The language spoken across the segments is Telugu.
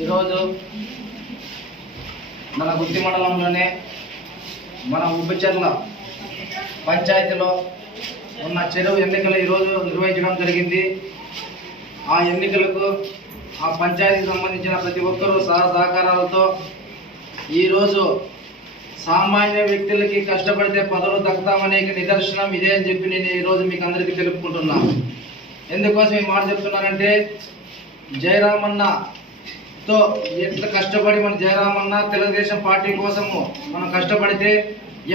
ఈరోజు మన గుత్తి మండలంలోనే మన ఉబ్బచెర్ల పంచాయతీలో ఉన్న చెరువు ఎన్నికలు ఈరోజు నిర్వహించడం జరిగింది. ఆ ఎన్నికలకు ఆ పంచాయతీకి సంబంధించిన ప్రతి ఒక్కరూ సహా సహకారాలతో ఈరోజు సామాన్య వ్యక్తులకి కష్టపడితే పదవులు దక్కుతామనే నిదర్శనం ఇదే అని చెప్పి నేను ఈరోజు మీకు అందరికీ తెలుపుకుంటున్నాను ఎందుకోసం ఈ మాట చెప్తున్నానంటే జయరామన్న తో ఎంత కష్టపడి మన జయరామన్న తెలుగుదేశం పార్టీ కోసము మనం కష్టపడితే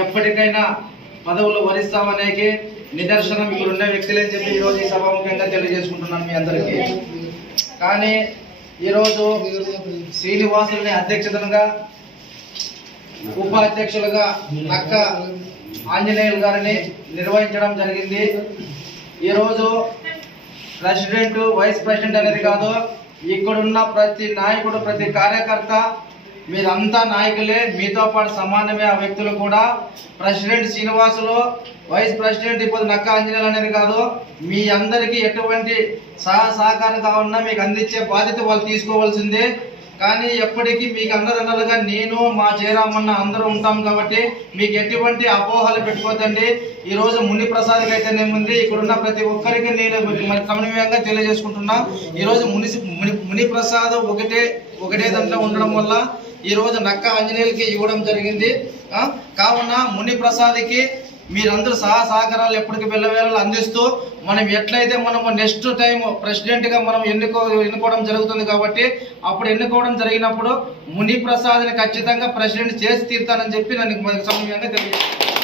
ఎప్పటికైనా పదవులు వరిస్తామనేకి నిదర్శనం ఇక్కడ ఉన్న వ్యక్తులే అని చెప్పి ఈరోజు ఈ సభాముఖంగా తెలియజేసుకుంటున్నాను మీ అందరికీ. కానీ ఈరోజు శ్రీనివాసుల్ని అధ్యక్షతగా ఉపాధ్యక్షులుగా నక్క ఆంజనేయులు గారిని నిర్వహించడం జరిగింది. ఈరోజు ప్రెసిడెంట్ వైస్ ప్రెసిడెంట్ అనేది కాదు ఇక్కడున్న ప్రతి నాయకుడు ప్రతి కార్యకర్త మీరంతా నాయకులే మీతో పాటు సమానమే ఆ వ్యక్తులు కూడా. ప్రెసిడెంట్ శ్రీనివాసులు వైస్ ప్రెసిడెంట్ ఇప్పుడు నక్క ఆంజనేయులు అనేది కాదు మీ అందరికీ ఎటువంటి సహ సహకారం కావాలన్నా మీకు అందించే బాధ్యత వాళ్ళు తీసుకోవాల్సిందే. కానీ ఎప్పటికీ మీకు అండదండలుగా నేను మా జయరామన్న అందరూ ఉంటాం కాబట్టి మీకు ఎటువంటి అపోహలు పెట్టుకోదండి ఈ రోజు ముని ప్రసాద్కి అయితేనేముంది ఇక్కడున్న ప్రతి ఒక్కరికి నేను సమన్వయంగా తెలియజేసుకుంటున్నా. ఈ రోజు ముని ముని ప్రసాద్ ఒకటే ఒకటే దాంట్లో ఉండడం వల్ల ఈ రోజు నక్క ఆంజనేయులకి ఇవ్వడం జరిగింది. కావున ముని ప్రసాద్కి మీరందరూ సహా సహకారాలు ఎప్పటికి వెళ్ళవేళలు అందిస్తూ మనం ఎట్లయితే మనము నెక్స్ట్ టైం ప్రెసిడెంట్గా మనం ఎన్నుకో ఎన్నుకోవడం జరుగుతుంది కాబట్టి అప్పుడు ఎన్నుకోవడం జరిగినప్పుడు ముని ప్రసాద్ని ఖచ్చితంగా ప్రెసిడెంట్ చేసి తీరుతానని చెప్పి నన్ను సమయంగా తెలియజేస్తాను